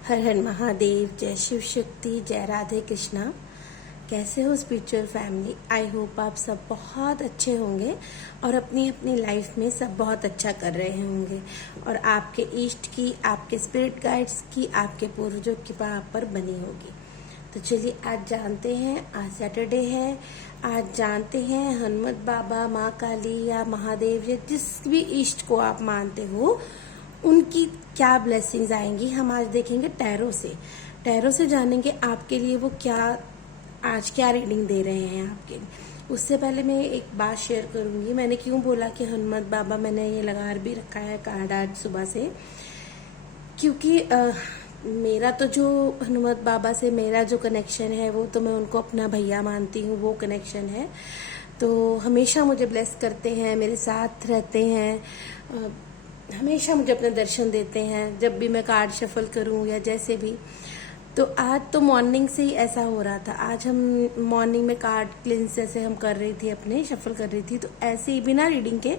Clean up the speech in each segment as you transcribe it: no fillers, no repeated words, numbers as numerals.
हर हर महादेव, जय शिव शक्ति, जय राधे कृष्णा। कैसे हो स्पिरिचुअल फैमिली? आई होप आप सब बहुत अच्छे होंगे और अपनी अपनी लाइफ में सब बहुत अच्छा कर रहे होंगे और आपके इष्ट की, आपके स्पिरिट गाइड्स की, आपके पूर्वजों की कृपा आप पर बनी होगी। तो चलिए आज जानते हैं, आज सैटरडे है, आज जानते हैं हनुमत बाबा, माँ काली या महादेव या जिस भी इष्ट को आप मानते हो उनकी क्या ब्लेसिंग्स आएंगी। हम आज देखेंगे टैरो से जानेंगे आपके लिए वो क्या आज क्या रीडिंग दे रहे हैं आपके लिए। उससे पहले मैं एक बात शेयर करूंगी, मैंने क्यों बोला कि हनुमत बाबा, मैंने ये लगा भी रखा है कार्ड आज सुबह से, क्योंकि मेरा तो जो हनुमत बाबा से मेरा जो कनेक्शन है वो तो मैं उनको अपना भैया मानती हूँ, वो कनेक्शन है। तो हमेशा मुझे ब्लेस करते हैं, मेरे साथ रहते हैं, हमेशा मुझे अपने दर्शन देते हैं जब भी मैं कार्ड शफल करूं या जैसे भी। तो आज तो मॉर्निंग से ही ऐसा हो रहा था। आज हम मॉर्निंग में कार्ड क्लिंस जैसे हम कर रही थी, अपने शफल कर रही थी, तो ऐसे ही बिना रीडिंग के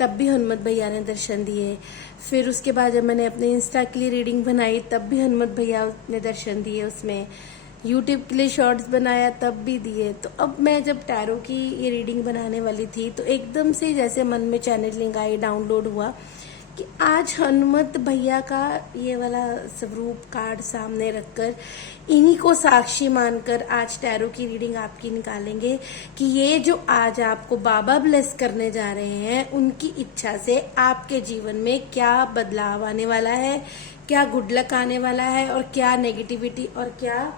तब भी हनुमत भैया ने दर्शन दिए। फिर उसके बाद जब मैंने अपने इंस्टा के लिए रीडिंग बनाई तब भी हनुमत भैया ने दर्शन दिए, उसमें यूट्यूब के लिए शॉर्ट्स बनाया तब भी दिए। तो अब मैं जब टैरो की ये रीडिंग बनाने वाली थी तो एकदम से जैसे मन में चैनलिंग आई, डाउनलोड हुआ कि आज हनुमत भैया का ये वाला स्वरूप कार्ड सामने रखकर इन्हीं को साक्षी मानकर आज टैरो की रीडिंग आपकी निकालेंगे कि ये जो आज आपको बाबा ब्लेस करने जा रहे हैं उनकी इच्छा से आपके जीवन में क्या बदलाव आने वाला है, क्या गुड लक आने वाला है और क्या नेगेटिविटी और क्या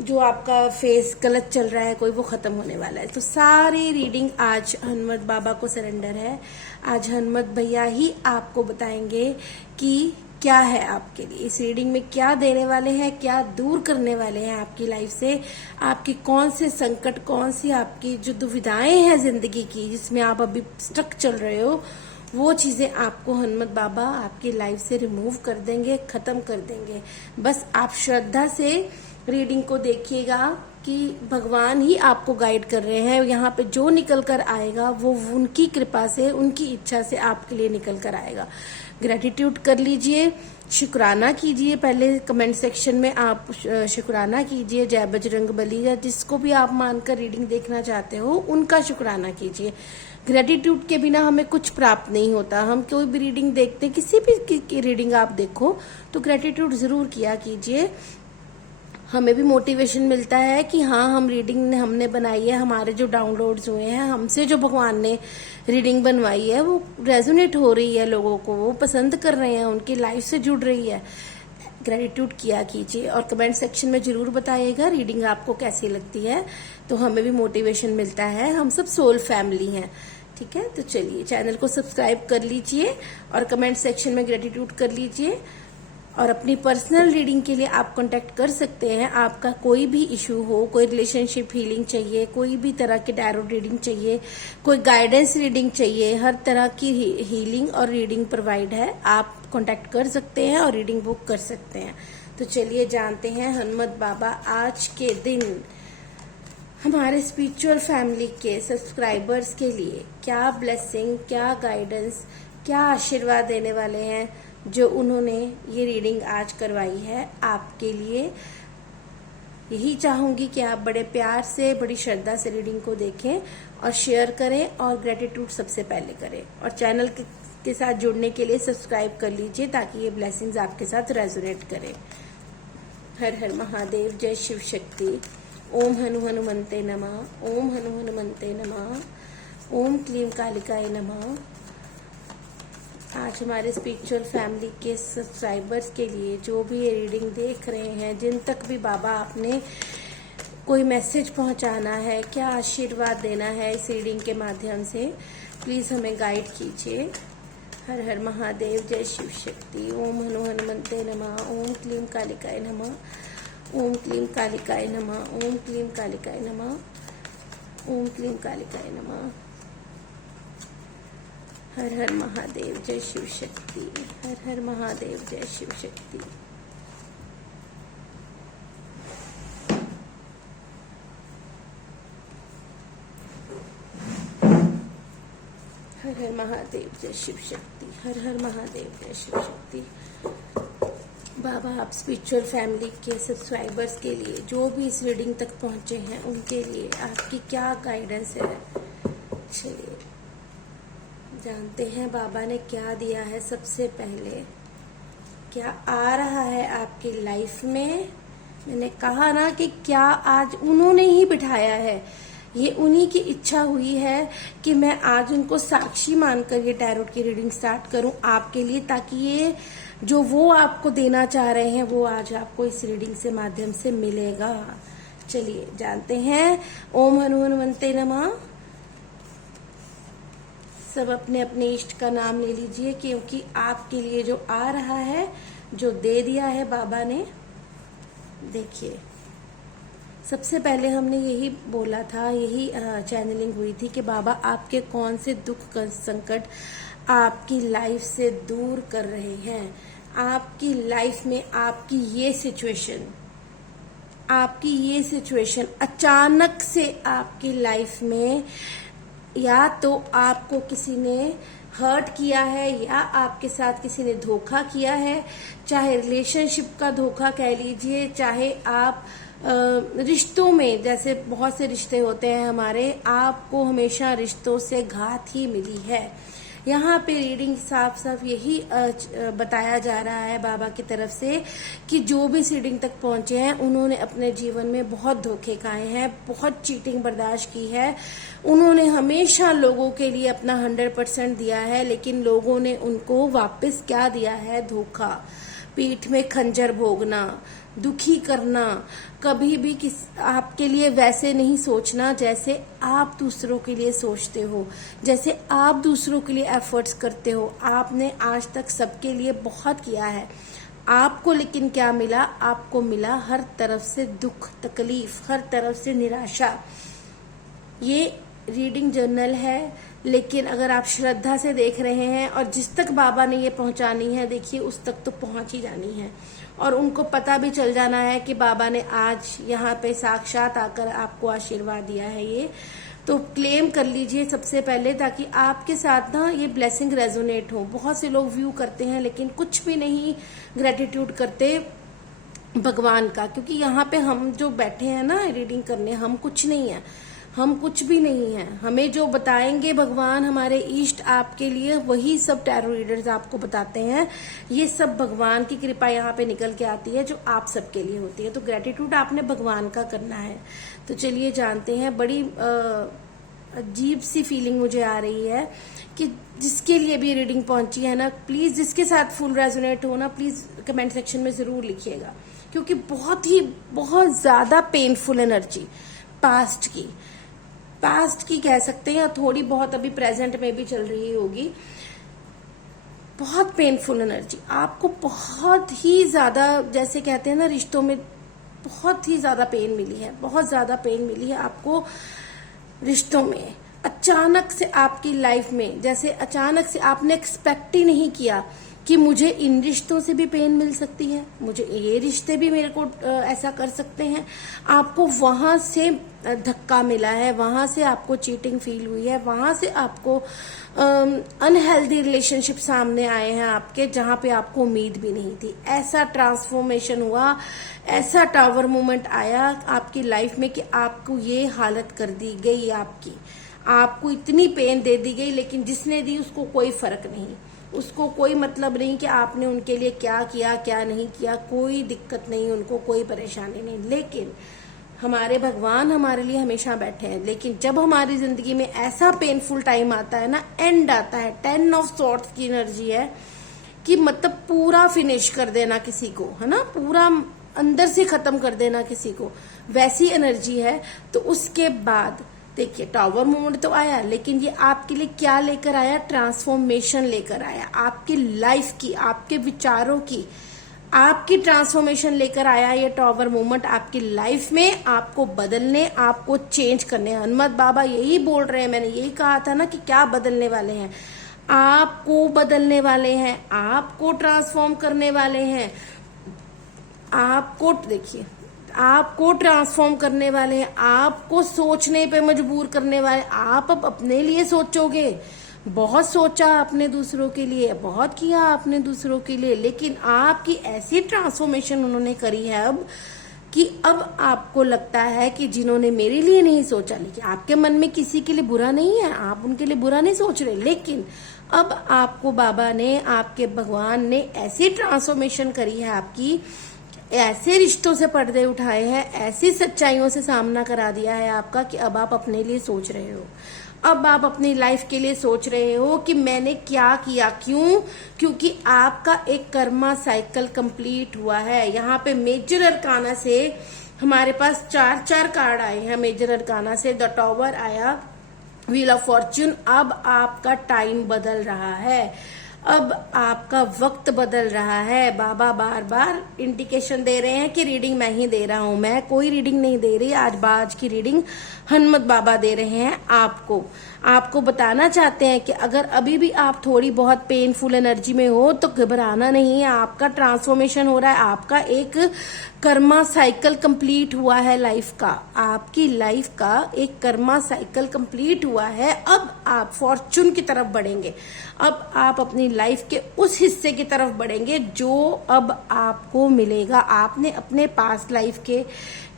जो आपका फेस गलत चल रहा है कोई, वो खत्म होने वाला है। तो सारी रीडिंग आज हनुमत बाबा को सरेंडर है। आज हनुमत भैया ही आपको बताएंगे कि क्या है आपके लिए इस रीडिंग में, क्या देने वाले हैं, क्या दूर करने वाले हैं आपकी लाइफ से, आपकी कौन से संकट, कौन सी आपकी जो दुविधाएं हैं जिंदगी की जिसमें आप अभी स्टक चल रहे हो, वो चीजें आपको हनुमत बाबा आपकी लाइफ से रिमूव कर देंगे, खत्म कर देंगे। बस आप श्रद्धा से रीडिंग को देखिएगा कि भगवान ही आपको गाइड कर रहे हैं। यहाँ पे जो निकल कर आएगा वो उनकी कृपा से, उनकी इच्छा से आपके लिए निकल कर आएगा। ग्रेटिट्यूड कर लीजिए, शुक्राना कीजिए। पहले कमेंट सेक्शन में आप शुक्राना कीजिए, जय बजरंग बली या जिसको भी आप मानकर रीडिंग देखना चाहते हो उनका शुक्राना कीजिए। ग्रेटिट्यूड के बिना हमें कुछ प्राप्त नहीं होता। हम कोई भी रीडिंग देखते हैं, किसी भी की रीडिंग आप देखो तो ग्रेटिट्यूड जरूर किया कीजिए। हमें भी मोटिवेशन मिलता है कि हाँ, हम रीडिंग हमने बनाई है, हमारे जो डाउनलोड्स हुए हैं, हमसे जो भगवान ने रीडिंग बनवाई है वो रेजोनेट हो रही है, लोगों को वो पसंद कर रहे हैं, उनकी लाइफ से जुड़ रही है। ग्रेटिट्यूड किया कीजिए और कमेंट सेक्शन में जरूर बताइएगा रीडिंग आपको कैसी लगती है, तो हमें भी मोटिवेशन मिलता है। हम सब सोल फैमिली हैं, ठीक है। तो चलिए चैनल को सब्सक्राइब कर लीजिए और कमेंट सेक्शन में ग्रेटिट्यूड कर लीजिए। और अपनी पर्सनल रीडिंग के लिए आप कांटेक्ट कर सकते हैं। आपका कोई भी इशू हो, कोई रिलेशनशिप हीलिंग चाहिए, कोई भी तरह की टैरो रीडिंग चाहिए, कोई गाइडेंस रीडिंग चाहिए, हर तरह की हीलिंग और रीडिंग प्रोवाइड है। आप कांटेक्ट कर सकते हैं और रीडिंग बुक कर सकते हैं। तो चलिए जानते हैं हनुमत बाबा आज के दिन हमारे स्पिरिचुअल फैमिली के सब्सक्राइबर्स के लिए क्या ब्लेसिंग, क्या गाइडेंस, क्या आशीर्वाद देने वाले हैं जो उन्होंने ये रीडिंग आज करवाई है आपके लिए। यही चाहूंगी कि आप बड़े प्यार से, बड़ी श्रद्धा से रीडिंग को देखें और शेयर करें और ग्रेटिट्यूड सबसे पहले करें। और चैनल के साथ जुड़ने के लिए सब्सक्राइब कर लीजिए ताकि ये ब्लेसिंग्स आपके साथ रेजोनेट करें। हर हर महादेव, जय शिव शक्ति। ओम हनु हनुमंते नमः, ओम हनु हनुमंते नमः, ओम क्लीम कालिकाय नमः। आज हमारे स्पिरिचुअल फैमिली के सब्सक्राइबर्स के लिए जो भी ये रीडिंग देख रहे हैं, जिन तक भी बाबा आपने कोई मैसेज पहुंचाना है, क्या आशीर्वाद देना है इस रीडिंग के माध्यम से, प्लीज हमें गाइड कीजिए। हर हर महादेव, जय शिव शक्ति। ओम हनु हनुमंते नमः, ओम क्लीम कालिकाय नमः, ओम क्लीम कालिकाय नमः, ओम क्लीम कालिकाय नमः, ओम क्लीम कालिकाय नमः। हर हर महादेव, जय शिव शक्ति। हर हर महादेव, जय शिव शक्ति। हर हर महादेव, जय शिव शक्ति। हर हर महादेव, जय शिव शक्ति। बाबा आप स्पिरिचुअल फैमिली के सब्सक्राइबर्स के लिए, जो भी इस रीडिंग तक पहुंचे हैं, उनके लिए आपकी क्या गाइडेंस है। चलिए जानते हैं बाबा ने क्या दिया है। सबसे पहले क्या आ रहा है आपकी लाइफ में। मैंने कहा ना कि क्या आज उन्होंने ही बिठाया है, ये उन्हीं की इच्छा हुई है कि मैं आज उनको साक्षी मानकर ये टैरोट की रीडिंग स्टार्ट करूं आपके लिए, ताकि ये जो वो आपको देना चाह रहे हैं वो आज आपको इस रीडिंग से माध्यम से मिलेगा। चलिए जानते हैं। ओम हनु हनुमंते नमः। सब अपने अपने इष्ट का नाम ले लीजिए, क्योंकि आपके लिए जो आ रहा है, जो दे दिया है बाबा ने। देखिए सबसे पहले हमने यही बोला था, यही चैनलिंग हुई थी कि बाबा आपके कौन से दुख संकट आपकी लाइफ से दूर कर रहे हैं। आपकी लाइफ में आपकी ये सिचुएशन अचानक से आपकी लाइफ में, या तो आपको किसी ने हर्ट किया है या आपके साथ किसी ने धोखा किया है, चाहे रिलेशनशिप का धोखा कह लीजिए, चाहे आप रिश्तों में, जैसे बहुत से रिश्ते होते हैं हमारे, आपको हमेशा रिश्तों से घात ही मिली है। यहाँ पे रीडिंग साफ साफ यही बताया जा रहा है बाबा की तरफ से कि जो भी इस रीडिंग तक पहुंचे हैं उन्होंने अपने जीवन में बहुत धोखे खाए हैं, बहुत चीटिंग बर्दाश्त की है। उन्होंने हमेशा लोगों के लिए अपना 100% दिया है, लेकिन लोगों ने उनको वापस क्या दिया है? धोखा, पीठ में खंजर भोगना, दुखी करना, कभी भी आपके लिए वैसे नहीं सोचना जैसे आप दूसरों के लिए सोचते हो, जैसे आप दूसरों के लिए एफर्ट्स करते हो। आपने आज तक सबके लिए बहुत किया है, आपको लेकिन क्या मिला? आपको मिला हर तरफ से दुख, तकलीफ, हर तरफ से निराशा। ये रीडिंग जर्नल है, लेकिन अगर आप श्रद्धा से देख रहे हैं और जिस तक बाबा ने ये पहुंचानी है, देखिए उस तक तो पहुंच ही जानी है। और उनको पता भी चल जाना है कि बाबा ने आज यहाँ पे साक्षात आकर आपको आशीर्वाद दिया है। ये तो क्लेम कर लीजिए सबसे पहले, ताकि आपके साथ ना ये ब्लेसिंग रेजोनेट हो। बहुत से लोग व्यू करते हैं लेकिन कुछ भी नहीं ग्रेटिट्यूड करते भगवान का, क्योंकि यहाँ पे हम जो बैठे हैं ना रीडिंग करने, हम कुछ नहीं है, हम कुछ भी नहीं है। हमें जो बताएंगे भगवान, हमारे इष्ट आपके लिए, वही सब टैरो रीडर्स आपको बताते हैं। ये सब भगवान की कृपा यहाँ पे निकल के आती है जो आप सबके लिए होती है। तो ग्रेटिट्यूड आपने भगवान का करना है। तो चलिए जानते हैं। बड़ी अजीब सी फीलिंग मुझे आ रही है कि जिसके लिए भी रीडिंग पहुंची है ना, प्लीज जिसके साथ फुल रेजोनेट हो ना, प्लीज कमेंट सेक्शन में जरूर लिखिएगा, क्योंकि बहुत ज्यादा पेनफुल एनर्जी पास्ट की कह सकते हैं, या थोड़ी बहुत अभी प्रेजेंट में भी चल रही होगी। बहुत पेनफुल एनर्जी आपको, बहुत ही ज्यादा, जैसे कहते हैं ना रिश्तों में, बहुत ही ज्यादा पेन मिली है, बहुत ज्यादा पेन मिली है आपको रिश्तों में। अचानक से आपकी लाइफ में, जैसे अचानक से आपने एक्सपेक्ट ही नहीं किया कि मुझे इन रिश्तों से भी पेन मिल सकती है, मुझे ये रिश्ते भी मेरे को ऐसा कर सकते हैं। आपको वहां से धक्का मिला है, वहां से आपको चीटिंग फील हुई है, वहां से आपको अनहेल्दी रिलेशनशिप सामने आए हैं आपके, जहां पे आपको उम्मीद भी नहीं थी। ऐसा ट्रांसफॉर्मेशन हुआ, ऐसा टावर मोमेंट आया आपकी लाइफ में कि आपको ये हालत कर दी गई, आपको इतनी पेन दे दी गई, लेकिन जिसने दी उसको कोई फर्क नहीं, उसको कोई मतलब नहीं कि आपने उनके लिए क्या किया क्या नहीं किया, कोई दिक्कत नहीं, उनको कोई परेशानी नहीं। लेकिन हमारे भगवान हमारे लिए हमेशा बैठे हैं। लेकिन जब हमारी जिंदगी में ऐसा पेनफुल टाइम आता है ना, एंड आता है, 10 ऑफ सॉर्ड्स की एनर्जी है कि मतलब पूरा फिनिश कर देना किसी को, है ना, पूरा अंदर से खत्म कर देना किसी को, वैसी एनर्जी है। तो उसके बाद देखिए टावर मोमेंट तो आया, लेकिन ये आपके लिए क्या लेकर आया? ट्रांसफॉर्मेशन लेकर आया, आपकी लाइफ की, आपके विचारों की, आपकी ट्रांसफॉर्मेशन लेकर आया। ये टावर मोमेंट आपकी लाइफ में आपको बदलने, आपको चेंज करने। हनुमत बाबा यही बोल रहे हैं, मैंने यही कहा था ना कि क्या बदलने वाले हैं, आपको बदलने वाले हैं, आपको ट्रांसफॉर्म करने वाले हैं, आपको देखिए, आपको ट्रांसफॉर्म करने वाले हैं, आपको सोचने पे मजबूर करने वाले। आप अब अपने लिए सोचोगे, बहुत सोचा आपने दूसरों के लिए, बहुत किया आपने दूसरों के लिए, लेकिन आपकी ऐसी ट्रांसफॉर्मेशन उन्होंने करी है अब कि अब आपको लगता है कि जिन्होंने मेरे लिए नहीं सोचा, लेकिन आपके मन में किसी के लिए बुरा नहीं है, आप उनके लिए बुरा नहीं सोच रहे, लेकिन अब आपको बाबा ने, आपके भगवान ने ऐसी ट्रांसफॉर्मेशन करी है आपकी, ऐसे रिश्तों से पर्दे उठाए हैं, ऐसी सच्चाइयों से सामना करा दिया है आपका कि अब आप अपने लिए सोच रहे हो। अब आप अपनी लाइफ के लिए सोच रहे हो कि मैंने क्या किया, क्यों? क्योंकि आपका एक कर्मा साइकिल कंप्लीट हुआ है। यहाँ पे मेजर अरकाना से हमारे पास 4 कार्ड आए हैं। मेजर अरकाना से द टॉवर आया, व्हील ऑफ फॉर्च्यून। अब आपका टाइम बदल रहा है, अब आपका वक्त बदल रहा है। बाबा बार बार इंडिकेशन दे रहे हैं कि रीडिंग मैं ही दे रहा हूं, मैं कोई रीडिंग नहीं दे रही। आज की रीडिंग हनुमत बाबा दे रहे हैं आपको बताना चाहते हैं कि अगर अभी भी आप थोड़ी बहुत पेनफुल एनर्जी में हो तो घबराना नहीं है। आपका ट्रांसफॉर्मेशन हो रहा है, आपका एक कर्मा साइकिल कंप्लीट हुआ है लाइफ का, आपकी लाइफ का एक कर्मा साइकिल कंप्लीट हुआ है। अब आप फॉर्चून की तरफ बढ़ेंगे, अब आप अपनी लाइफ के उस हिस्से की तरफ बढ़ेंगे जो अब आपको मिलेगा। आपने अपने पास्ट लाइफ के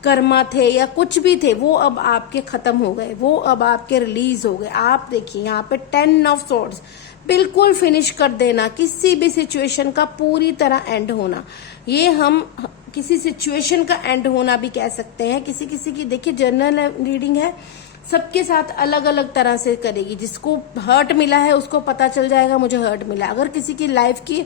कर्मा थे या कुछ भी थे, वो अब आपके खत्म हो गए, वो अब आपके रिलीज हो गए। आप देखिए यहाँ पे 10 ऑफ सॉर्ड्स, बिल्कुल फिनिश कर देना, किसी भी सिचुएशन का पूरी तरह एंड होना। ये हम किसी सिचुएशन का एंड होना भी कह सकते हैं। किसी किसी की देखिए जनरल रीडिंग है, सबके साथ अलग अलग तरह से करेगी। जिसको हर्ट मिला है उसको पता चल जाएगा मुझे हर्ट मिला। अगर किसी की लाइफ की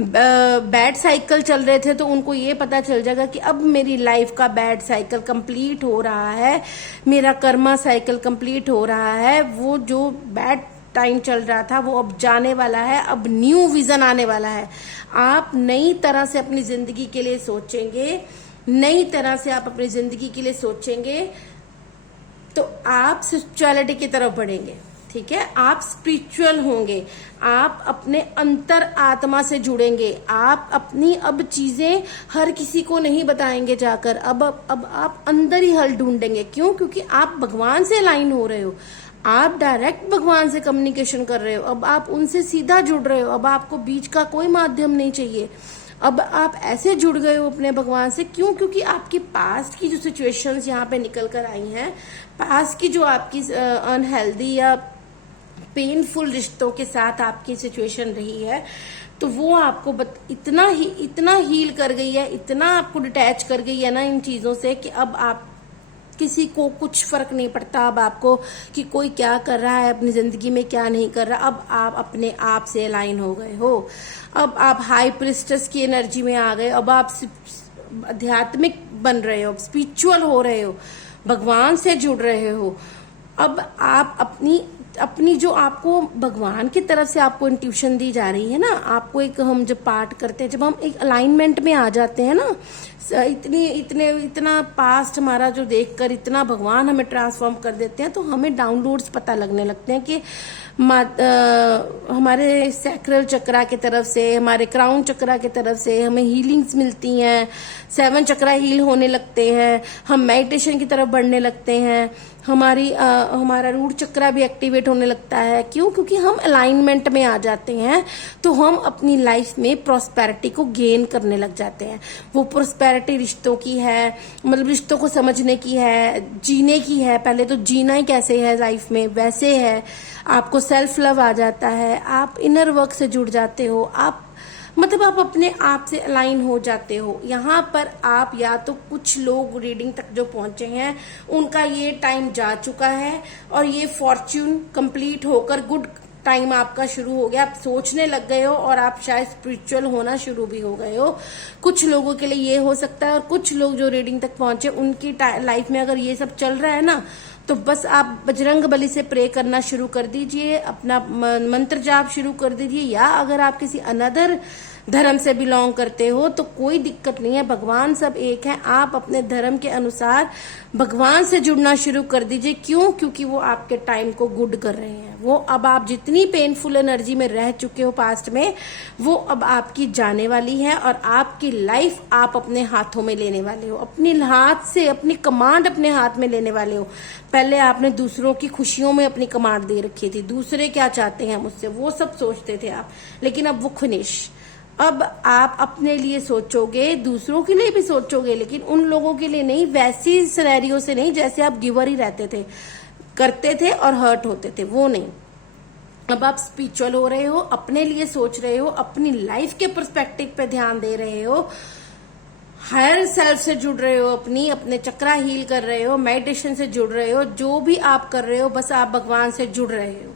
बैड साइकिल चल रहे थे तो उनको ये पता चल जाएगा कि अब मेरी लाइफ का बैड साइकिल कंप्लीट हो रहा है, मेरा कर्मा साइकिल कंप्लीट हो रहा है। वो जो बैड टाइम चल रहा था वो अब जाने वाला है, अब न्यू विजन आने वाला है। आप नई तरह से अपनी जिंदगी के लिए सोचेंगे, नई तरह से आप अपनी जिंदगी के लिए सोचेंगे तो आप स्पिरिचुअलिटी की तरफ बढ़ेंगे। ठीक है, आप स्पिरिचुअल होंगे, आप अपने अंतर आत्मा से जुड़ेंगे। आप अपनी अब चीजें हर किसी को नहीं बताएंगे जाकर, अब आप अंदर ही हल ढूंढेंगे। क्यों? क्योंकि आप भगवान से अलाइन हो रहे हो, आप डायरेक्ट भगवान से कम्युनिकेशन कर रहे हो, अब आप उनसे सीधा जुड़ रहे हो, अब आपको बीच का कोई माध्यम नहीं चाहिए। अब आप ऐसे जुड़ गए हो अपने भगवान से। क्यों? क्योंकि आपकी पास्ट की जो सिचुएशंस यहाँ पे निकल कर आई हैं, पास्ट की जो आपकी अनहेल्दी या पेनफुल रिश्तों के साथ आपकी सिचुएशन रही है, तो वो आपको इतना हील कर गई है, इतना आपको डिटैच कर गई है ना इन चीजों से कि अब आप किसी को कुछ फर्क नहीं पड़ता अब आपको कि कोई क्या कर रहा है अपनी जिंदगी में, क्या नहीं कर रहा। अब आप अपने आप से अलाइन हो गए हो, अब आप हाई प्रिस्टेस की एनर्जी में आ गए, अब आप आध्यात्मिक बन रहे हो, स्पिरिचुअल हो रहे हो, भगवान से जुड़ रहे हो। अब आप अपनी जो आपको भगवान की तरफ से आपको इंट्यूशन दी जा रही है ना, आपको एक, हम जब पाठ करते हैं, जब हम एक अलाइनमेंट में आ जाते हैं ना, इतना पास्ट हमारा जो देखकर इतना भगवान हमें ट्रांसफॉर्म कर देते हैं, तो हमें डाउनलोड्स पता लगने लगते हैं कि हमारे सैक्रल चक्रा की तरफ से, हमारे क्राउन चक्रा की तरफ से हमें हीलिंग्स मिलती हैं, 7 चक्रा हील होने लगते हैं, हम मेडिटेशन की तरफ बढ़ने लगते हैं, हमारा रूट चक्रा भी एक्टिवेट होने लगता है। क्यों? क्योंकि हम अलाइनमेंट में आ जाते हैं, तो हम अपनी लाइफ में प्रॉस्पेरिटी को गेन करने लग जाते हैं। वो प्रॉस्पेरिटी रिश्तों की है, मतलब रिश्तों को समझने की है, जीने की है। पहले तो जीना ही कैसे है लाइफ में वैसे है, आपको सेल्फ लव आ जाता है, आप इनर वर्क से जुड़ जाते हो, आप अपने आप से अलाइन हो जाते हो। यहाँ पर आप, या तो कुछ लोग रीडिंग तक जो पहुंचे हैं उनका ये टाइम जा चुका है और ये फॉर्च्यून कंप्लीट होकर गुड टाइम आपका शुरू हो गया, आप सोचने लग गए हो और आप शायद स्पिरिचुअल होना शुरू भी हो गए हो। कुछ लोगों के लिए ये हो सकता है, और कुछ लोग जो रीडिंग तक पहुंचे उनकी लाइफ में अगर ये सब चल रहा है ना, तो बस आप बजरंग बली से प्रे करना शुरू कर दीजिए, अपना मंत्र जाप शुरू कर दीजिए, या अगर आप किसी अनदर धर्म से बिलोंग करते हो तो कोई दिक्कत नहीं है, भगवान सब एक है। आप अपने धर्म के अनुसार भगवान से जुड़ना शुरू कर दीजिए। क्यों? क्योंकि वो आपके टाइम को गुड कर रहे हैं। वो अब आप जितनी पेनफुल एनर्जी में रह चुके हो पास्ट में, वो अब आपकी जाने वाली है और आपकी लाइफ आप अपने हाथों में लेने वाले हो। अपनी हाथ से अपनी कमांड अपने हाथ में लेने वाले हो। पहले आपने दूसरों की खुशियों में अपनी कमांड दे रखी थी, दूसरे क्या चाहते हैं मुझसे वो सब सोचते थे आप, लेकिन अब वो फिनिश। अब आप अपने लिए सोचोगे, दूसरों के लिए भी सोचोगे, लेकिन उन लोगों के लिए नहीं, वैसी सिनेरियो से नहीं जैसे आप गिवर ही रहते थे, करते थे और हर्ट होते थे, वो नहीं। अब आप स्पिरिचुअल हो रहे हो, अपने लिए सोच रहे हो, अपनी लाइफ के पर्सपेक्टिव पे ध्यान दे रहे हो, हायर सेल्फ से जुड़ रहे हो, अपने चक्रा हील कर रहे हो, मेडिटेशन से जुड़ रहे हो। जो भी आप कर रहे हो बस आप भगवान से जुड़ रहे हो,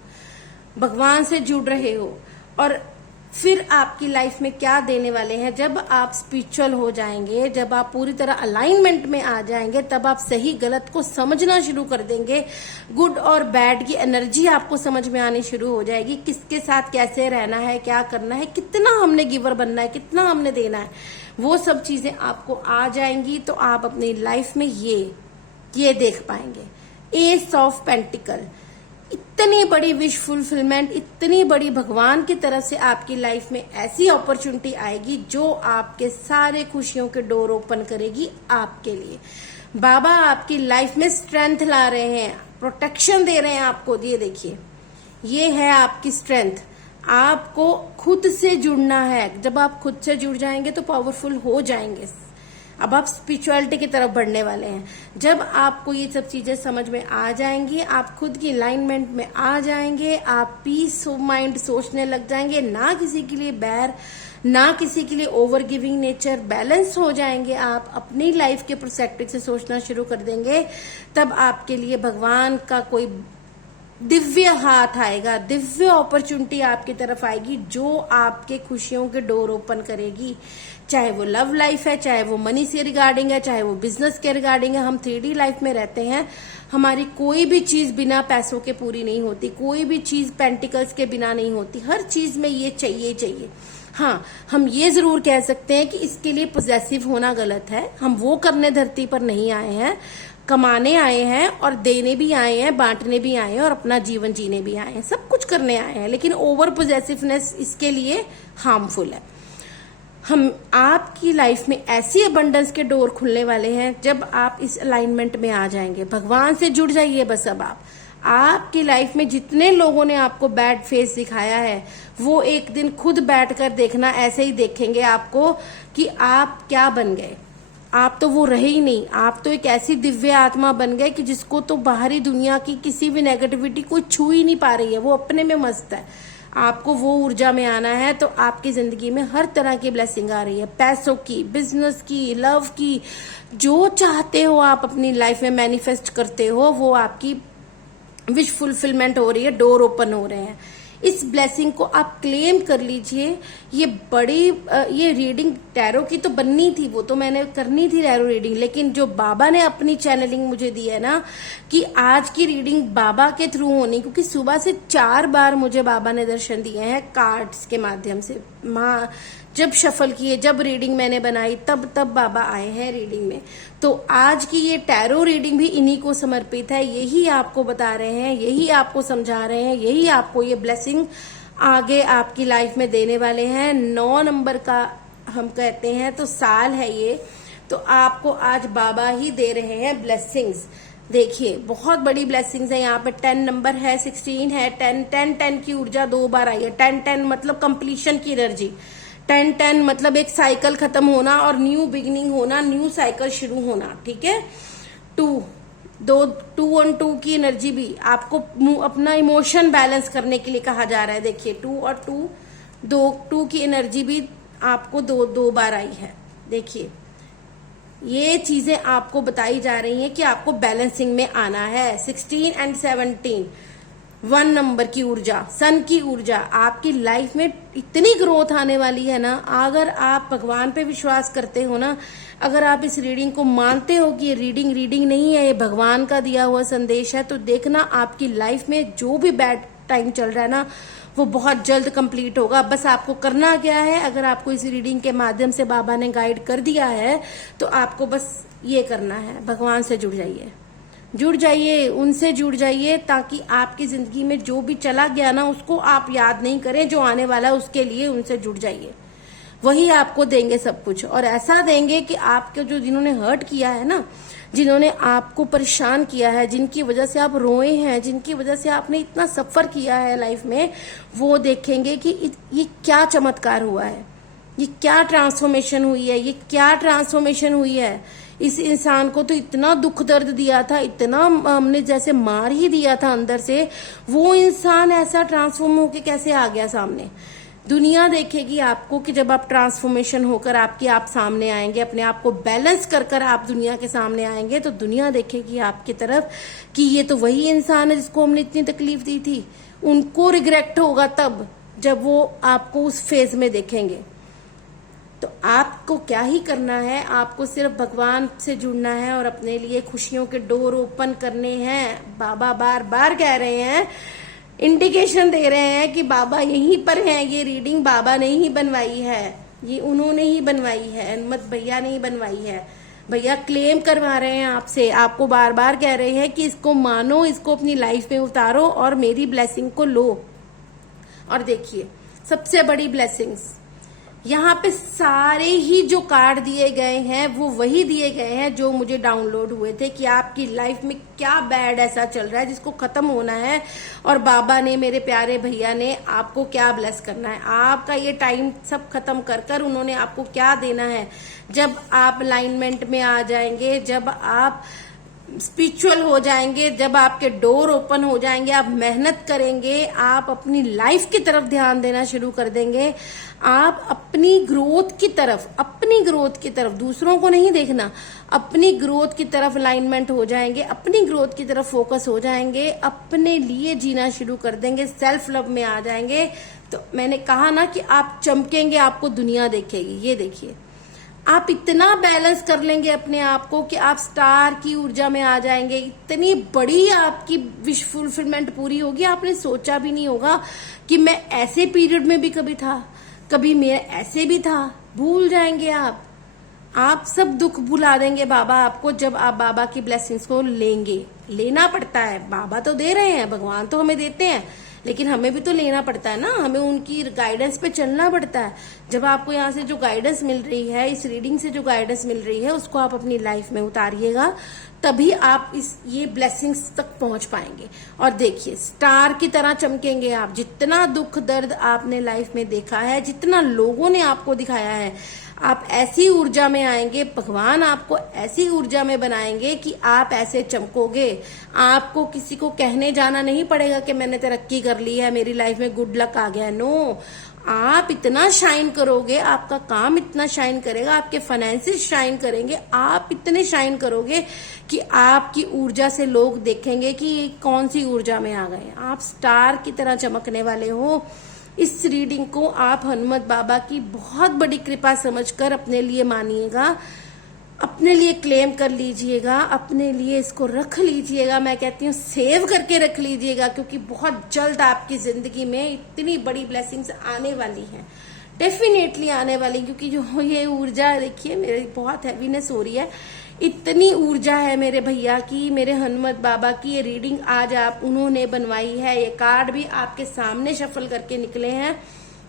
भगवान से जुड़ रहे हो। और फिर आपकी लाइफ में क्या देने वाले हैं, जब आप स्पिरिचुअल हो जाएंगे, जब आप पूरी तरह अलाइनमेंट में आ जाएंगे, तब आप सही गलत को समझना शुरू कर देंगे। गुड और बैड की एनर्जी आपको समझ में आनी शुरू हो जाएगी। किसके साथ कैसे रहना है, क्या करना है, कितना हमने गिवर बनना है, कितना हमने देना है, वो सब चीजें आपको आ जाएंगी। तो आप अपनी लाइफ में ये देख पाएंगे। एस ऑफ पेंटिकल, इतनी बड़ी विश फुलफिलमेंट, इतनी बड़ी भगवान की तरफ से आपकी लाइफ में ऐसी अपॉर्चुनिटी आएगी जो आपके सारे खुशियों के डोर ओपन करेगी आपके लिए। बाबा आपकी लाइफ में स्ट्रेंथ ला रहे हैं, प्रोटेक्शन दे रहे हैं आपको। ये देखिए, ये है आपकी स्ट्रेंथ। आपको खुद से जुड़ना है। जब आप खुद से जुड़ जाएंगे तो पावरफुल हो जाएंगे। अब आप स्पिरिचुअलिटी की तरफ बढ़ने वाले हैं। जब आपको ये सब चीजें समझ में आ जाएंगी, आप खुद की अलाइनमेंट में आ जाएंगे, आप पीस ऑफ माइंड सोचने लग जाएंगे, ना किसी के लिए बैर, ना किसी के लिए ओवर गिविंग नेचर, बैलेंस हो जाएंगे। आप अपनी लाइफ के पर्सपेक्टिव से सोचना शुरू कर देंगे। तब आपके लिए भगवान का कोई दिव्य हाथ आएगा, दिव्य अपॉर्चुनिटी आपकी तरफ आएगी जो आपके खुशियों के डोर ओपन करेगी। चाहे वो लव लाइफ है, चाहे वो मनी से रिगार्डिंग है, चाहे वो बिजनेस के रिगार्डिंग है। हम 3D लाइफ में रहते हैं, हमारी कोई भी चीज बिना पैसों के पूरी नहीं होती, कोई भी चीज पेंटिकल्स के बिना नहीं होती। हर चीज में ये चाहिए चाहिए। हाँ, हम ये जरूर कह सकते हैं कि इसके लिए पोजेसिव होना गलत है। हम वो करने धरती पर नहीं आए हैं, कमाने आए हैं और देने भी आए हैं, बांटने भी आए हैं और अपना जीवन जीने भी आए हैं, सब कुछ करने आए हैं। लेकिन ओवर पोजेसिवनेस इसके लिए हार्मफुल है। हम आपकी लाइफ में ऐसी अबंडेंस के डोर खुलने वाले हैं जब आप इस अलाइनमेंट में आ जाएंगे। भगवान से जुड़ जाइए बस। अब आपकी लाइफ में जितने लोगों ने आपको बैड फेस दिखाया है, वो एक दिन खुद बैठकर देखना, ऐसे ही देखेंगे आपको कि आप क्या बन गए। आप तो वो रहे ही नहीं, आप तो एक ऐसी दिव्य आत्मा बन गए कि जिसको तो बाहरी दुनिया की किसी भी नेगेटिविटी कोई छू ही नहीं पा रही है, वो अपने में मस्त है। आपको वो ऊर्जा में आना है तो आपकी जिंदगी में हर तरह की ब्लेसिंग आ रही है, पैसों की, बिजनेस की, लव की। जो चाहते हो आप अपनी लाइफ में मैनिफेस्ट करते हो, वो आपकी विश फुलफिलमेंट हो रही है, डोर ओपन हो रहे हैं। इस ब्लेसिंग को आप क्लेम कर लीजिए। ये बड़ी ये रीडिंग टैरो की तो बननी थी, वो तो मैंने करनी थी टैरो रीडिंग, लेकिन जो बाबा ने अपनी चैनलिंग मुझे दी है ना कि आज की रीडिंग बाबा के थ्रू होनी, क्योंकि सुबह से 4 बार मुझे बाबा ने दर्शन दिए हैं कार्ड्स के माध्यम से। जब शफल किए, जब रीडिंग मैंने बनाई, तब बाबा आए हैं रीडिंग में। तो आज की ये टैरो रीडिंग भी इन्हीं को समर्पित है। यही आपको बता रहे हैं, यही आपको समझा रहे हैं, यही आपको ये ब्लेसिंग आगे आपकी लाइफ में देने वाले हैं। 9 नंबर का हम कहते हैं तो साल है ये, तो आपको आज बाबा ही दे रहे हैं ब्लेसिंग्स। देखिए, बहुत बड़ी ब्लेसिंग्स है। यहाँ पे 10 नंबर है, 16 है, 10 की ऊर्जा 2 बार आई है। 10 मतलब कंप्लीशन की एनर्जी। 10 मतलब एक साइकिल खत्म होना और न्यू बिगिनिंग होना, न्यू साइकिल शुरू होना। ठीक है। 2 और 2 की एनर्जी भी आपको अपना इमोशन बैलेंस करने के लिए कहा जा रहा है। देखिए, 2 और 2 की एनर्जी भी आपको 2 बार आई है। देखिए, ये चीजें आपको बताई जा रही हैं कि आपको बैलेंसिंग में आना है। 16 और 17 1 नंबर की ऊर्जा, सन की ऊर्जा, आपकी लाइफ में इतनी ग्रोथ आने वाली है ना। अगर आप भगवान पे विश्वास करते हो ना, अगर आप इस रीडिंग को मानते हो कि ये रीडिंग नहीं है, ये भगवान का दिया हुआ संदेश है, तो देखना आपकी लाइफ में जो भी बैड टाइम चल रहा है ना, वो बहुत जल्द कंप्लीट होगा। बस आपको करना क्या है, अगर आपको इस रीडिंग के माध्यम से बाबा ने गाइड कर दिया है तो आपको बस ये करना है, भगवान से जुड़ जाइए, जुड़ जाइए, उनसे जुड़ जाइए, ताकि आपकी जिंदगी में जो भी चला गया ना उसको आप याद नहीं करें, जो आने वाला है उसके लिए उनसे जुड़ जाइए। वही आपको देंगे सब कुछ, और ऐसा देंगे कि आपके जो जिन्होंने हर्ट किया है ना, जिन्होंने आपको परेशान किया है, जिनकी वजह से आप रोए हैं, जिनकी वजह से आपने इतना सफर किया है लाइफ में, वो देखेंगे कि ये क्या चमत्कार हुआ है, ये क्या ट्रांसफॉर्मेशन हुई है, ये क्या ट्रांसफॉर्मेशन हुई है। इस इंसान को तो इतना दुख दर्द दिया था, इतना हमने जैसे मार ही दिया था अंदर से, वो इंसान ऐसा ट्रांसफॉर्म होके कैसे आ गया सामने। दुनिया देखेगी आपको कि जब आप ट्रांसफॉर्मेशन होकर आप सामने आएंगे, अपने आप को बैलेंस कर कर आप दुनिया के सामने आएंगे, तो दुनिया देखेगी आपकी तरफ कि ये तो वही इंसान है जिसको हमने इतनी तकलीफ दी थी। उनको रिग्रेट होगा तब जब वो आपको उस फेज में देखेंगे। तो आपको क्या ही करना है, आपको सिर्फ भगवान से जुड़ना है और अपने लिए खुशियों के डोर ओपन करने हैं। बाबा बार बार कह रहे हैं, इंडिकेशन दे रहे हैं कि बाबा यहीं पर हैं। ये रीडिंग बाबा ने ही बनवाई है, ये उन्होंने ही बनवाई है, हनुमत भैया ने ही बनवाई है। भैया क्लेम करवा रहे हैं आपसे, आपको बार बार कह रहे हैं कि इसको मानो, इसको अपनी लाइफ में उतारो और मेरी ब्लेसिंग को लो। और देखिए सबसे बड़ी ब्लेसिंग्स यहाँ पे सारे ही जो कार्ड दिए गए हैं वो वही दिए गए हैं जो मुझे डाउनलोड हुए थे कि आपकी लाइफ में क्या बैड ऐसा चल रहा है जिसको खत्म होना है, और बाबा ने, मेरे प्यारे भैया ने आपको क्या ब्लेस करना है। आपका ये टाइम सब खत्म कर कर उन्होंने आपको क्या देना है। जब आप अलाइनमेंट में आ जाएंगे, जब आप स्पिरिचुअल हो जाएंगे, जब आपके डोर ओपन हो जाएंगे, आप मेहनत करेंगे, आप अपनी लाइफ की तरफ ध्यान देना शुरू कर देंगे, आप अपनी ग्रोथ की तरफ, दूसरों को नहीं देखना, अपनी ग्रोथ की तरफ अलाइनमेंट हो जाएंगे, अपनी ग्रोथ की तरफ फोकस हो जाएंगे, अपने लिए जीना शुरू कर देंगे, सेल्फ लव में आ जाएंगे। तो मैंने कहा ना कि आप चमकेंगे, आपको दुनिया देखेगी। ये देखिए आप इतना बैलेंस कर लेंगे अपने आप को कि आप स्टार की ऊर्जा में आ जाएंगे। इतनी बड़ी आपकी विश फुलफिलमेंट पूरी होगी, आपने सोचा भी नहीं होगा कि मैं ऐसे पीरियड में भी कभी था, कभी मैं ऐसे भी था। भूल जाएंगे आप सब दुख भुला देंगे बाबा आपको, जब आप बाबा की ब्लेसिंग्स को लेंगे। लेना पड़ता है, बाबा तो दे रहे हैं, भगवान तो हमें देते हैं, लेकिन हमें भी तो लेना पड़ता है ना, हमें उनकी गाइडेंस पे चलना पड़ता है। जब आपको यहाँ से जो गाइडेंस मिल रही है, इस रीडिंग से जो गाइडेंस मिल रही है, उसको आप अपनी लाइफ में उतारिएगा, तभी आप ये ब्लेसिंग्स तक पहुंच पाएंगे। और देखिए स्टार की तरह चमकेंगे आप। जितना दुख दर्द आपने लाइफ में देखा है, जितना लोगों ने आपको दिखाया है, आप ऐसी ऊर्जा में आएंगे, भगवान आपको ऐसी ऊर्जा में बनाएंगे कि आप ऐसे चमकोगे। आपको किसी को कहने जाना नहीं पड़ेगा कि मैंने तरक्की कर ली है, मेरी लाइफ में गुड लक आ गया। नो, आप इतना शाइन करोगे, आपका काम इतना शाइन करेगा, आपके फाइनेंसेस शाइन करेंगे, आप इतने शाइन करोगे कि आपकी ऊर्जा से लोग देखेंगे कि ये कौन सी ऊर्जा में आ गए। आप स्टार की तरह चमकने वाले हो। इस रीडिंग को आप हनुमत बाबा की बहुत बड़ी कृपा समझकर अपने लिए मानिएगा, अपने लिए क्लेम कर लीजिएगा, अपने लिए इसको रख लीजिएगा। मैं कहती हूँ सेव करके रख लीजिएगा, क्योंकि बहुत जल्द आपकी जिंदगी में इतनी बड़ी ब्लेसिंग्स आने वाली हैं, डेफिनेटली आने वाली। क्योंकि जो ये ऊर्जा देखिए, मेरी बहुत हैवीनेस हो रही है, इतनी ऊर्जा है मेरे भैया की, मेरे हनुमत बाबा की। ये रीडिंग आज आप उन्होंने बनवाई है। ये कार्ड भी आपके सामने शफल करके निकले हैं।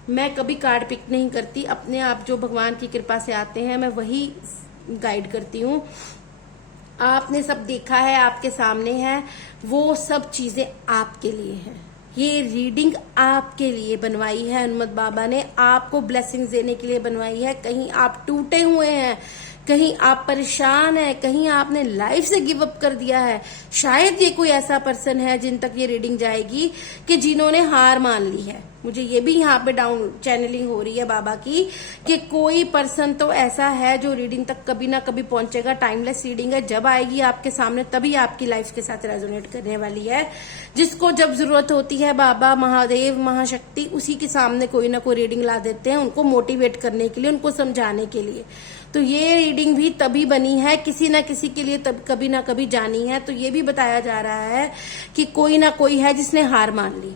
मैं कभी कार्ड पिक नहीं करती, अपने आप जो भगवान की कृपा से आते हैं मैं वही गाइड करती हूँ। आपने सब देखा है, आपके सामने है, वो सब चीजें आपके लिए हैं। ये रीडिंग आपके लिए बनवाई है हनुमत बाबा ने, आपको ब्लेसिंग्स देने के लिए बनवाई है। कहीं आप टूटे हुए हैं, कहीं आप परेशान हैं, कहीं आपने लाइफ से गिव अप कर दिया है। शायद ये कोई ऐसा पर्सन है जिन तक ये रीडिंग जाएगी कि जिन्होंने हार मान ली है। मुझे ये भी यहाँ पे डाउन चैनलिंग हो रही है बाबा की कि कोई पर्सन तो ऐसा है जो रीडिंग तक कभी ना कभी पहुंचेगा। टाइमलेस रीडिंग है, जब आएगी आपके सामने तभी आपकी लाइफ के साथ रेजोनेट करने वाली है। जिसको जब जरूरत होती है बाबा, महादेव, महाशक्ति उसी के सामने कोई ना कोई रीडिंग ला देते हैं, उनको मोटिवेट करने के लिए, उनको समझाने के लिए। तो ये रीडिंग भी तभी बनी है, किसी ना किसी के लिए तब कभी ना कभी जानी है। तो ये भी बताया जा रहा है कि कोई ना कोई है जिसने हार मान ली।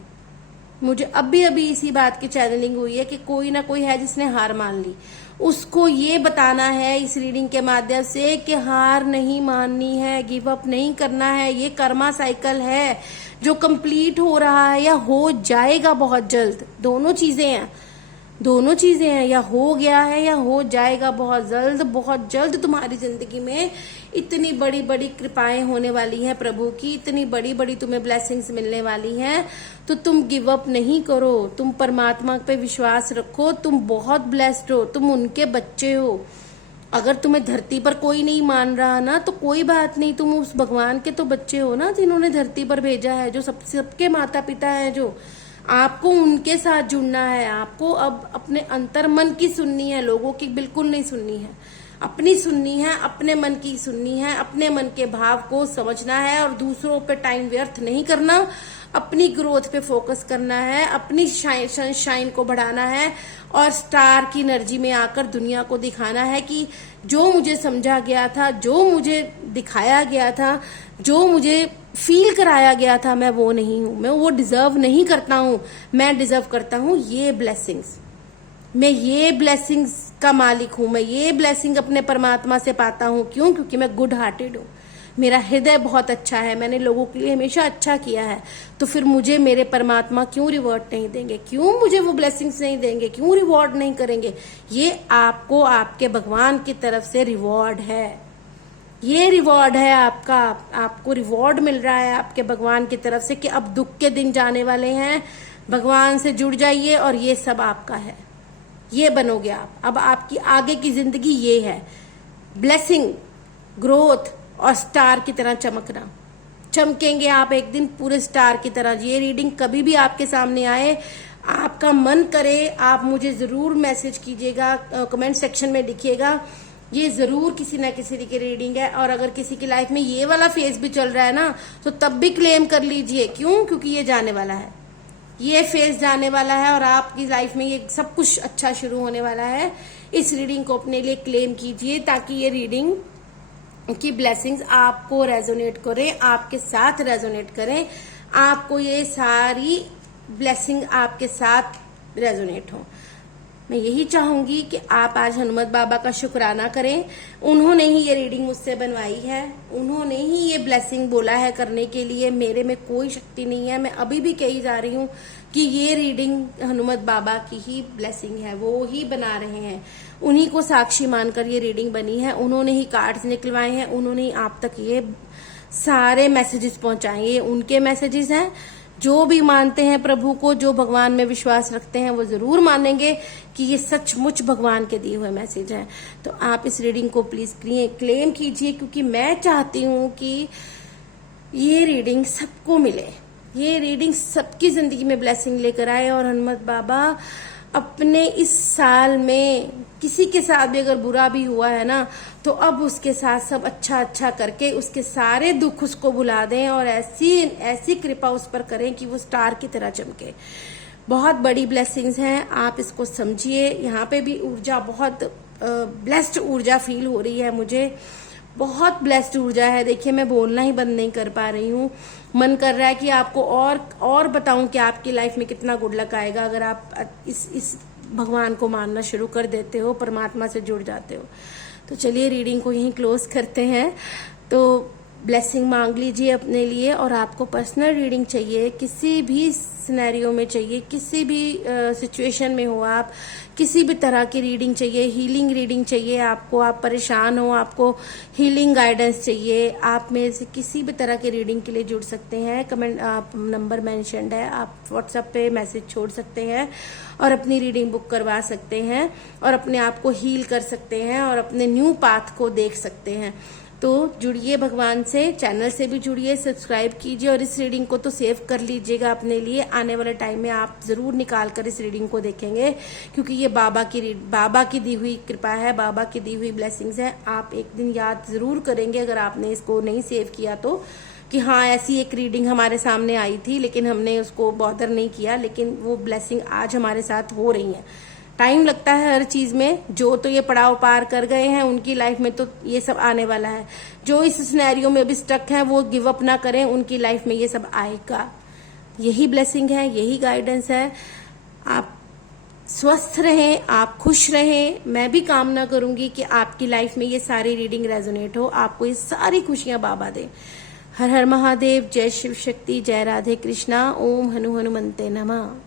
मुझे अभी अभी इसी बात की चैनलिंग हुई है कि कोई ना कोई है जिसने हार मान ली। उसको ये बताना है इस रीडिंग के माध्यम से कि हार नहीं माननी है, गिव अप नहीं करना है। ये कर्मा साइकिल है जो कंप्लीट हो रहा है या हो जाएगा बहुत जल्द। दोनों चीजें हैं, दोनों चीजें हैं, या हो गया है या हो जाएगा बहुत जल्द। बहुत जल्द तुम्हारी जिंदगी में इतनी बड़ी बड़ी कृपाएं होने वाली हैं प्रभु की, इतनी बड़ी बड़ी तुम्हें ब्लेसिंग्स मिलने वाली हैं। तो तुम गिव अप नहीं करो, तुम परमात्मा पे विश्वास रखो। तुम बहुत ब्लेस्ड हो, तुम उनके बच्चे हो। अगर तुम्हें धरती पर कोई नहीं मान रहा ना तो कोई बात नहीं, तुम उस भगवान के तो बच्चे हो ना जिन्होंने धरती पर भेजा है, जो सबके माता पिता है। जो आपको उनके साथ जुड़ना है। आपको अब अपने अंतर मन की सुननी है, लोगों की बिल्कुल नहीं सुननी है। अपनी सुननी है, अपने मन की सुननी है, अपने मन के भाव को समझना है और दूसरों पे टाइम व्यर्थ नहीं करना। अपनी ग्रोथ पे फोकस करना है, अपनी सनशाइन को बढ़ाना है और स्टार की एनर्जी में आकर दुनिया को दिखाना है कि जो मुझे समझा गया था, जो मुझे दिखाया गया था, जो मुझे फील कराया गया था, मैं वो नहीं हूं, मैं वो डिजर्व नहीं करता हूं। मैं डिजर्व करता हूं ये ब्लेसिंग्स। मैं ये ब्लेसिंग्स का मालिक हूं। मैं ये ब्लेसिंग अपने परमात्मा से पाता हूं। क्यों? क्योंकि मैं गुड हार्टेड हूं। मेरा हृदय बहुत अच्छा है, मैंने लोगों के लिए हमेशा अच्छा किया है। तो फिर मुझे मेरे परमात्मा क्यों रिवॉर्ड नहीं देंगे? क्यों मुझे वो ब्लेसिंग्स नहीं देंगे? क्यों रिवॉर्ड नहीं करेंगे? ये आपको आपके भगवान की तरफ से रिवॉर्ड है। ये रिवॉर्ड है आपका। आपको रिवॉर्ड मिल रहा है आपके भगवान की तरफ से कि अब दुख के दिन जाने वाले हैं। भगवान से जुड़ जाइए और ये सब आपका है। ये बनोगे आप। अब आपकी आगे की जिंदगी ये है, ब्लेसिंग, ग्रोथ और स्टार की तरह चमकना। चमकेंगे आप एक दिन पूरे स्टार की तरह। ये रीडिंग कभी भी आपके सामने आए, आपका मन करे, आप मुझे जरूर मैसेज कीजिएगा, कमेंट सेक्शन में लिखिएगा। ये जरूर किसी ना किसी की रीडिंग है। और अगर किसी की लाइफ में ये वाला फेज भी चल रहा है ना तो तब भी क्लेम कर लीजिए। क्यों? क्योंकि ये जाने वाला है, ये फेज जाने वाला है और आपकी लाइफ में ये सब कुछ अच्छा शुरू होने वाला है। इस रीडिंग को अपने लिए क्लेम कीजिए ताकि ये रीडिंग की ब्लेसिंग्स आपको रेजोनेट करें, आपके साथ रेजोनेट करें, आपको ये सारी ब्लेसिंग आपके साथ रेजोनेट हो। मैं यही चाहूंगी कि आप आज हनुमत बाबा का शुक्राना करें। उन्होंने ही ये रीडिंग मुझसे बनवाई है, उन्होंने ही ये ब्लेसिंग बोला है करने के लिए। मेरे में कोई शक्ति नहीं है। मैं अभी भी कही जा रही हूँ कि ये रीडिंग हनुमत बाबा की ही ब्लेसिंग है, वो ही बना रहे हैं। उन्हीं को साक्षी मानकर ये रीडिंग बनी है। उन्होंने ही कार्ड्स निकलवाए हैं, उन्होंने ही आप तक ये सारे मैसेजेस पहुंचाए। ये उनके मैसेजेस हैं। जो भी मानते हैं प्रभु को, जो भगवान में विश्वास रखते हैं, वो जरूर मानेंगे कि ये सचमुच भगवान के दिए हुए मैसेज हैं। तो आप इस रीडिंग को प्लीज क्लेम कीजिए, क्योंकि मैं चाहती हूँ कि ये रीडिंग सबको मिले, ये रीडिंग सबकी जिंदगी में ब्लेसिंग लेकर आए। और हनुमत बाबा अपने इस साल में किसी के साथ भी अगर बुरा भी हुआ है ना तो अब उसके साथ सब अच्छा अच्छा करके उसके सारे दुख उसको भुला दें और ऐसी ऐसी कृपा उस पर करें कि वो स्टार की तरह चमके। बहुत बड़ी ब्लेसिंग्स हैं, आप इसको समझिए। यहाँ पे भी ऊर्जा, बहुत ब्लेस्ड ऊर्जा फील हो रही है मुझे, बहुत ब्लेस्ड ऊर्जा है। देखिए मैं बोलना ही बंद नहीं कर पा रही हूँ। मन कर रहा है कि आपको और बताऊं कि आपकी लाइफ में कितना गुड लक आएगा अगर आप इस भगवान को मानना शुरू कर देते हो, परमात्मा से जुड़ जाते हो। तो चलिए रीडिंग को यहीं क्लोज करते हैं। तो ब्लेसिंग मांग लीजिए अपने लिए। और आपको पर्सनल रीडिंग चाहिए, किसी भी सिनेरियो में चाहिए, किसी भी सिचुएशन में हो, आप किसी भी तरह की रीडिंग चाहिए, हीलिंग रीडिंग चाहिए आपको, आप परेशान हो, आपको हीलिंग गाइडेंस चाहिए, आप में से किसी भी तरह की रीडिंग के लिए जुड़ सकते हैं। कमेंट आप नंबर मेंशन्ड है, आप व्हाट्सएप पे मैसेज छोड़ सकते हैं और अपनी रीडिंग बुक करवा सकते हैं और अपने आप को हील कर सकते हैं और अपने न्यू पाथ को देख सकते हैं। तो जुड़िए भगवान से, चैनल से भी जुड़िए, सब्सक्राइब कीजिए और इस रीडिंग को तो सेव कर लीजिएगा अपने लिए। आने वाले टाइम में आप जरूर निकाल कर इस रीडिंग को देखेंगे, क्योंकि ये बाबा की दी हुई कृपा है, बाबा की दी हुई ब्लेसिंग्स है। आप एक दिन याद जरूर करेंगे अगर आपने इसको नहीं सेव किया तो, कि हाँ ऐसी एक रीडिंग हमारे सामने आई थी लेकिन हमने उसको बॉदर नहीं किया, लेकिन वो ब्लेसिंग आज हमारे साथ हो रही है। टाइम लगता है हर चीज में, जो तो ये पड़ाव पार कर गए हैं उनकी लाइफ में तो ये सब आने वाला है। जो इस सिनेरियो में भी स्टक है वो गिव अप ना करें, उनकी लाइफ में ये सब आएगा। यही ब्लेसिंग है, यही गाइडेंस है। आप स्वस्थ रहें, आप खुश रहें। मैं भी कामना करूंगी कि आपकी लाइफ में ये सारी रीडिंग रेजोनेट हो, आपको ये सारी खुशियां बाबा दे। हर हर महादेव, जय शिव शक्ति, जय राधे कृष्णा, ओम हनु हनुमंते नमः।